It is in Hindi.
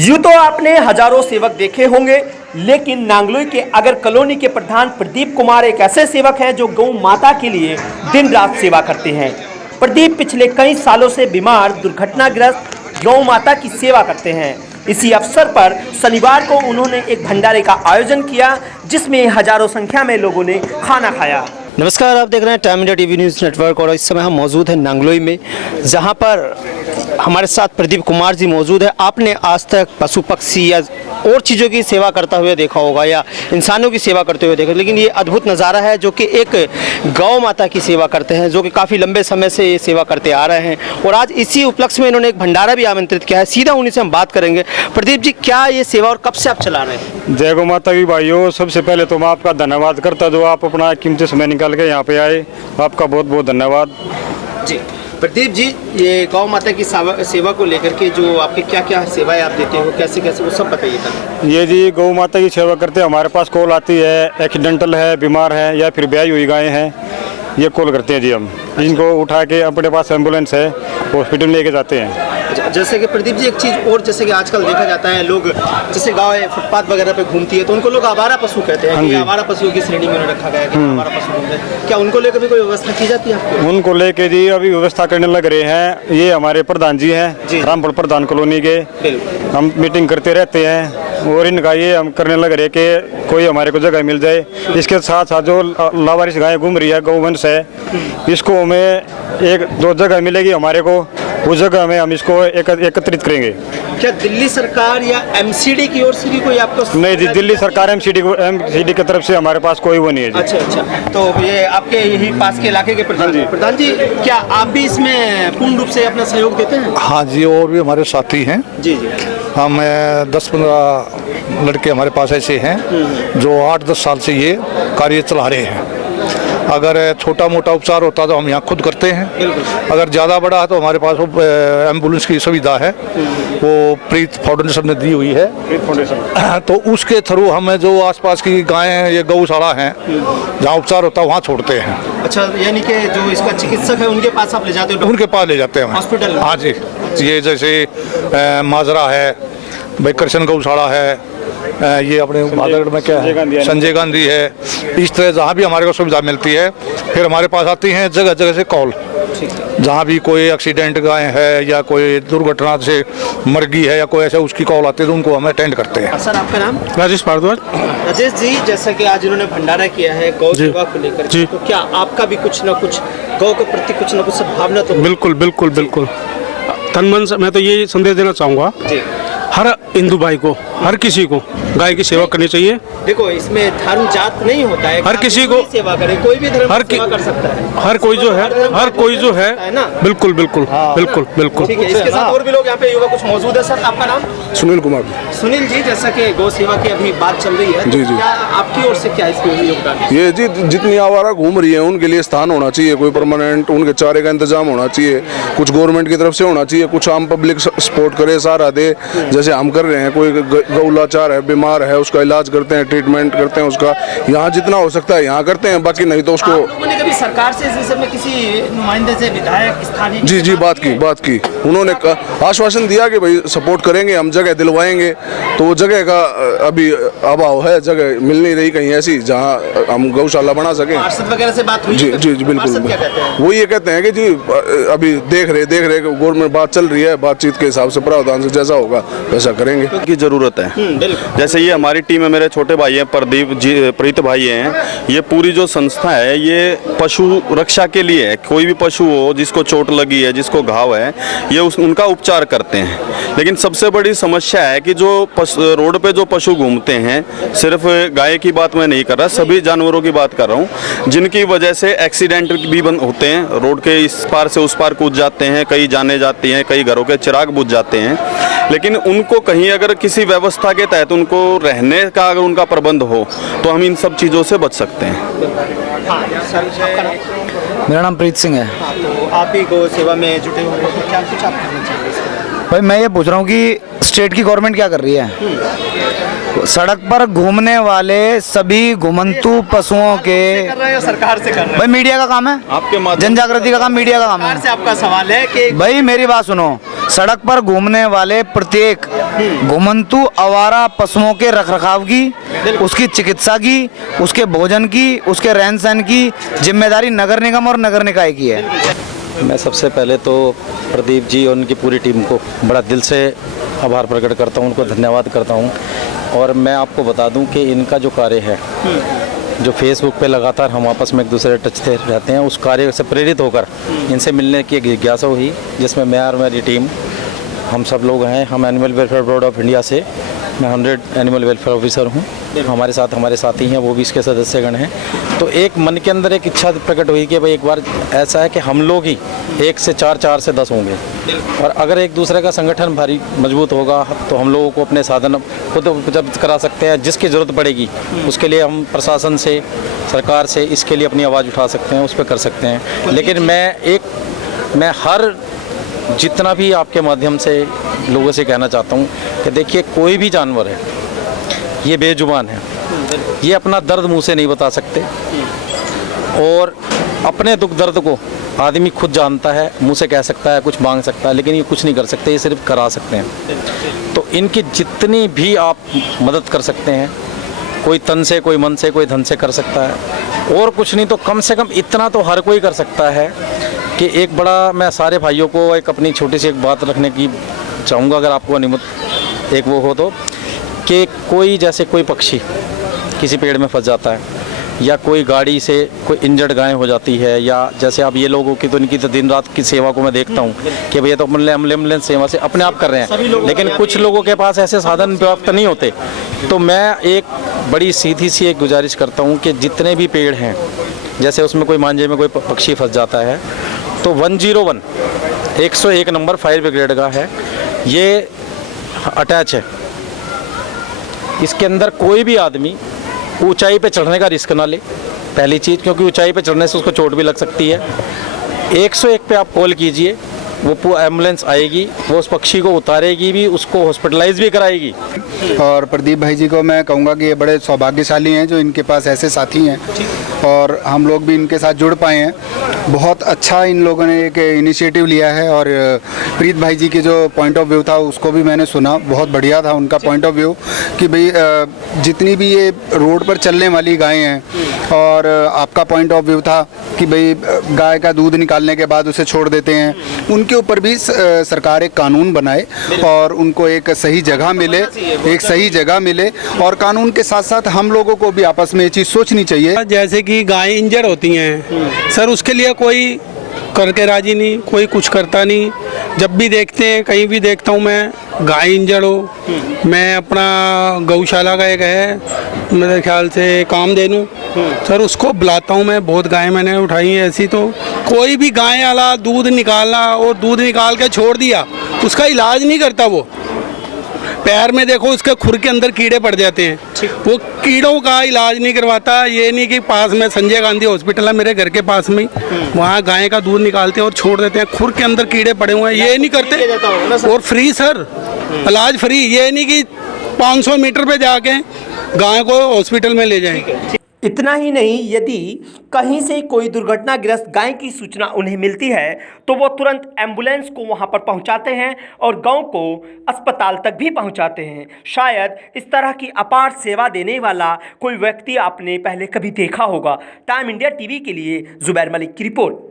यूं तो आपने हजारों सेवक देखे होंगे, लेकिन नांगलोई के अगर कॉलोनी के प्रधान प्रदीप कुमार एक ऐसे सेवक हैं जो गौ माता के लिए दिन रात सेवा करते हैं। प्रदीप पिछले कई सालों से बीमार दुर्घटनाग्रस्त गौ माता की सेवा करते हैं। इसी अवसर पर शनिवार को उन्होंने एक भंडारे का आयोजन किया, जिसमें हजारों संख्या में लोगों ने खाना खाया। नमस्कार, आप देख रहे हैं time India TV news network और इस समय हम मौजूद हैं नांगलोई में, जहां पर हमारे साथ प्रदीप कुमार जी मौजूद है। आपने आज तक पशु पक्षी या और चीज़ों की सेवा करता हुए देखा होगा या इंसानों की सेवा करते हुए देखा, लेकिन ये अद्भुत नज़ारा है जो कि एक गौ माता की सेवा करते हैं, जो कि काफ़ी लंबे समय से ये सेवा करते आ रहे हैं। और आज इसी उपलक्ष्य में इन्होंने एक भंडारा भी आमंत्रित किया है। सीधा उन्हीं से हम बात करेंगे। प्रदीप जी, क्या ये सेवा और कब से आप चला रहे हैं? जय गौ माता की भाइयों, सबसे पहले तो मैं आपका धन्यवाद करता जो आप अपना कीमती समय निकाल के यहाँ पे आए, आपका बहुत बहुत धन्यवाद जी। प्रदीप जी, ये गौ माता की सेवा को लेकर के जो आपके क्या क्या सेवाएं आप देते हो, कैसे कैसे, वो सब बताइए था। ये जी गौ माता की सेवा करते हैं। हमारे पास कॉल आती है, एक्सीडेंटल है, बीमार है या फिर ब्याही हुई गायें हैं, ये कॉल करते हैं जी हम। इनको उठा के अपने पास एम्बुलेंस है, हॉस्पिटल लेके जाते हैं। जैसे कि प्रदीप जी, एक चीज़ और, जैसे कि आजकल देखा जाता है लोग जैसे गाय फुटपाथ वगैरह पे घूमती है तो उनको लोग आवारा पशु कहते हैं कि आवारा पशुओं की श्रेणी में उन्हें रखा गया है कि आवारा पशु घूमते हैं। क्या उनको लेकर भी कोई व्यवस्था की जाती है आपको? उनको लेके जी अभी व्यवस्था करने लग रहे हैं। ये हमारे प्रधान जी हैं, रामपुर प्रधान कॉलोनी के। हम मीटिंग करते रहते हैं और इनका ये हम करने लग रहे कि कोई हमारे को जगह मिल जाए। इसके साथ साथ जो लावारिस गाय घूम रही है, गौवंश है, इसको हमें एक दो जगह मिलेगी हमारे को, उस जगह में हम इसको एकत्रित करेंगे। क्या दिल्ली सरकार या एमसीडी की ओर से भी कोई आपको? नहीं जी, दिल्ली सरकार एमसीडी की तरफ से हमारे पास कोई वो नहीं है जी। अच्छा अच्छा, तो ये आपके यही पास के इलाके के प्रधान जी। प्रधान जी, क्या आप भी इसमें पूर्ण रूप से अपना सहयोग देते हैं? हाँ जी, और भी हमारे साथी हैं जी जी। हम 10-15 लड़के हमारे पास ऐसे हैं जो 8-10 साल से ये कार्य चला रहे हैं। अगर छोटा मोटा उपचार होता तो हम यहाँ खुद करते हैं, अगर ज़्यादा बड़ा है तो हमारे पास वो एम्बुलेंस की सुविधा है, वो प्रीत फाउंडेशन ने दी हुई है। प्रीत फाउंडेशन तो उसके थ्रू हमें जो आसपास की गायें, ये गौशाला हैं जहाँ उपचार होता है वहाँ छोड़ते हैं। अच्छा, यानी कि जो इसका चिकित्सक है उनके पास आप ले जाते हो? उनके पास ले जाते हैं हॉस्पिटल? हाँ जी, ये जैसे माजरा है, भाई कृष्ण गौशाला है, ये अपने बादरगढ़ में क्या है, संजय गांधी है। इस तरह जहाँ भी हमारे को सुविधा मिलती है, फिर हमारे पास आती हैं जगह जगह से कॉल। जहाँ भी कोई एक्सीडेंट गाय है या कोई दुर्घटना से मर गई है या कोई ऐसा, उसकी कॉल आती है तो उनको हम अटेंड करते हैं। सर, आपका नाम? राजेश भारद्वाज। राजेश जी, जैसा कि आज इन्होंने भंडारा किया है गौ सेवा को लेकर, तो क्या आपका भी कुछ ना कुछ गौ के प्रति कुछ ना कुछ सद्भावना तो? बिल्कुल बिल्कुल बिल्कुल, तन मन से मैं तो ये संदेश देना चाहूँगा हर हिंदू भाई को, हर किसी को गाय की सेवा करनी चाहिए। देखो, इसमें धर्म जात नहीं होता है, हर किसी को सेवा करे, कोई भी धर्म सेवा कर सकता है। हर कोई जो है ना, बिल्कुल बिल्कुल बिल्कुल बिल्कुल। ठीक है, इसके साथ और भी लोग यहाँ पे युवा कुछ मौजूद है। सर, आपका नाम? सुनील कुमार। सुनील जी, जैसा कि गौ सेवा की अभी बात चल रही है, जी जी, क्या आपकी ओर से क्या इसमें योगदान? ये जी जितनी आवारा घूम रही है उनके लिए स्थान होना चाहिए, कोई परमानेंट उनके चारे का इंतजाम होना चाहिए, कुछ गवर्नमेंट की तरफ से होना चाहिए, कुछ आम पब्लिक सपोर्ट करे, सहारा दे, जैसे हम कर रहे हैं। कोई गौलाचार है, बीमार है, उसका इलाज करते हैं, ट्रीटमेंट करते हैं उसका, यहाँ जितना हो सकता है यहाँ करते हैं, बाकी नहीं तो उसको। आप लोगों ने कभी सरकार से इस विषय में किसी नुमाइंदे से, विधायक, स्थानीय? जी जी, बात की उन्होंने आश्वासन दिया कि भाई सपोर्ट करेंगे, हम जगह दिलवाएंगे। तो वो जगह का अभी अभाव है, जगह मिल नहीं रही कहीं ऐसी जहाँ हम गौशाला बना सकें। पार्षद वगैरह से बात हुई? जी जी जी, बिल्कुल। वो ये कहते हैं कि जी अभी देख रहे गवर्नमेंट बात चल रही है, बातचीत के हिसाब से प्रावधान से जैसा होगा वैसा करेंगे। की जरूरत है। जैसे ये हमारी टीम है, मेरे छोटे भाई हैं प्रदीप जी, प्रीत भाई हैं, ये पूरी जो संस्था है ये पशु रक्षा के लिए है। कोई भी पशु हो जिसको चोट लगी है, जिसको घाव है, ये उनका उपचार करते हैं। लेकिन सबसे बड़ी समस्या है कि जो रोड पे जो पशु घूमते हैं, सिर्फ गाय की बात मैं नहीं कर रहा, सभी जानवरों की बात कर रहा हूँ, जिनकी वजह से एक्सीडेंट भी होते हैं। रोड के इस पार से उस पार कूद जाते हैं, कई जाने जाती हैं, कई घरों के चिराग बुझ जाते हैं। लेकिन उनको कहीं अगर किसी व्यवस्था के तहत उनको रहने का अगर उनका प्रबंध हो तो हम इन सब चीज़ों से बच सकते हैं। हाँ, सर, आपका नाम? मेरा नाम प्रीत सिंह है। तो आप भी गौ सेवा में जुटे हुए हैं, तो क्या कुछ आप करना चाहिए? भाई, मैं ये पूछ रहा हूँ कि स्टेट की गवर्नमेंट क्या कर रही है? सड़क पर घूमने वाले सभी घुमंतु पशुओं के कर रहे हैं, सरकार से कर रहे हैं? भाई, मीडिया का काम है, आपके जन जागृति का काम मीडिया का काम है। सरकार से आपका सवाल है कि भाई मेरी बात सुनो, सड़क पर घूमने वाले प्रत्येक घुमंतु आवारा पशुओं के रखरखाव की, उसकी चिकित्सा की, उसके भोजन की, उसके रहन सहन की जिम्मेदारी नगर निगम और नगर निकाय की है। मैं सबसे पहले तो प्रदीप जी और उनकी पूरी टीम को बड़ा दिल से आभार प्रकट करता हूँ, उनको धन्यवाद करता हूँ। और मैं आपको बता दूँ कि इनका जो कार्य है, जो फेसबुक पे लगातार हम आपस में एक दूसरे टचते रहते हैं, उस कार्य से प्रेरित होकर इनसे मिलने की एक जिज्ञासा हुई, जिसमें मैं और मेरी टीम हम सब लोग हैं। हम animal welfare board of India से, मैं 100 एनिमल वेलफेयर ऑफिसर हूँ। हमारे साथ हमारे साथी हैं, वो भी इसके सदस्यगण हैं। तो एक मन के अंदर एक इच्छा प्रकट हुई कि भाई एक बार ऐसा है कि हम लोग ही 1 से 4, 4 से 10 होंगे, और अगर एक दूसरे का संगठन भारी मजबूत होगा तो हम लोगों को अपने साधन खुद उपलब्ध करा सकते हैं। जिसकी ज़रूरत पड़ेगी उसके लिए हम प्रशासन से, सरकार से इसके लिए अपनी आवाज़ उठा सकते हैं, उस पर कर सकते हैं। लेकिन मैं हर जितना भी आपके माध्यम से लोगों से कहना चाहता हूँ कि देखिए, कोई भी जानवर है, ये बेजुबान है, ये अपना दर्द मुंह से नहीं बता सकते, और अपने दुख दर्द को आदमी खुद जानता है, मुंह से कह सकता है, कुछ मांग सकता है, लेकिन ये कुछ नहीं कर सकते, ये सिर्फ करा सकते हैं। तो इनकी जितनी भी आप मदद कर सकते हैं, कोई तन से, कोई मन से, कोई धन से कर सकता है, और कुछ नहीं तो कम से कम इतना तो हर कोई कर सकता है कि एक बड़ा, मैं सारे भाइयों को एक अपनी छोटी सी एक बात रखने की चाहूँगा, अगर आपको अनुमति एक वो हो तो, कि कोई जैसे कोई पक्षी किसी पेड़ में फंस जाता है, या कोई गाड़ी से कोई इंजर्ड गाय हो जाती है, या जैसे अब ये लोगों की तो इनकी तो दिन रात की सेवा को मैं देखता हूँ कि भैया तो एम्बुलेंस सेवा से अपने आप कर रहे हैं, लेकिन कुछ लोगों के पास ऐसे साधन प्राप्त नहीं होते। तो मैं एक बड़ी सीधी सी एक गुजारिश करता हूँ कि जितने भी पेड़ हैं, जैसे उसमें कोई मांझे में कोई पक्षी फंस जाता है, तो 101 101 नंबर फायर ब्रिगेड का है, ये अटैच है। इसके अंदर कोई भी आदमी ऊंचाई पे चढ़ने का रिस्क ना ले, पहली चीज़, क्योंकि ऊंचाई पे चढ़ने से उसको चोट भी लग सकती है। 101 पे आप कॉल कीजिए, वो एम्बुलेंस आएगी, वो उस पक्षी को उतारेगी भी, उसको हॉस्पिटलाइज भी कराएगी। और प्रदीप भाई जी को मैं कहूँगा कि ये बड़े सौभाग्यशाली हैं जो इनके पास ऐसे साथी हैं, और हम लोग भी इनके साथ जुड़ पाए हैं। बहुत अच्छा इन लोगों ने एक इनिशिएटिव लिया है, और प्रीत भाई जी के जो पॉइंट ऑफ व्यू था उसको भी मैंने सुना, बहुत बढ़िया था उनका पॉइंट ऑफ व्यू कि भाई जितनी भी ये रोड पर चलने वाली गायें हैं, और आपका पॉइंट ऑफ व्यू था कि भाई गाय का दूध निकालने के बाद उसे छोड़ देते हैं, उनके ऊपर भी सरकार एक कानून बनाए और उनको एक सही जगह मिले, और कानून के साथ साथ हम लोगों को भी आपस में ये चीज़ सोचनी चाहिए। जैसे कि गाय इंजर होती हैं सर, उसके लिए कोई करके राजी नहीं, कोई कुछ करता नहीं। जब भी देखते हैं, कहीं भी देखता हूँ मैं, गाय इंजर हो, मैं अपना गौशाला का एक है मेरे ख्याल से कामधेनु सर, उसको बुलाता हूँ मैं। बहुत गाय मैंने उठाई है ऐसी, तो कोई भी गाय वाला दूध निकालना और दूध निकाल के छोड़ दिया, उसका इलाज नहीं करता। वो पैर में देखो उसके खुर के अंदर कीड़े पड़ जाते हैं, वो कीड़ों का इलाज नहीं करवाता। ये नहीं कि पास में संजय गांधी हॉस्पिटल है मेरे घर के पास में, वहाँ गाय का दूध निकालते हैं और छोड़ देते हैं, खुर के अंदर कीड़े पड़े हुए हैं, ये नहीं करते। और फ्री सर, इलाज फ्री, ये नहीं कि 500 मीटर पे जाके गाय को हॉस्पिटल में ले जाएं। इतना ही नहीं, यदि कहीं से कोई दुर्घटनाग्रस्त गाय की सूचना उन्हें मिलती है तो वो तुरंत एम्बुलेंस को वहां पर पहुंचाते हैं और गांव को अस्पताल तक भी पहुंचाते हैं। शायद इस तरह की अपार सेवा देने वाला कोई व्यक्ति आपने पहले कभी देखा होगा। टाइम इंडिया टीवी के लिए जुबैर मलिक की रिपोर्ट।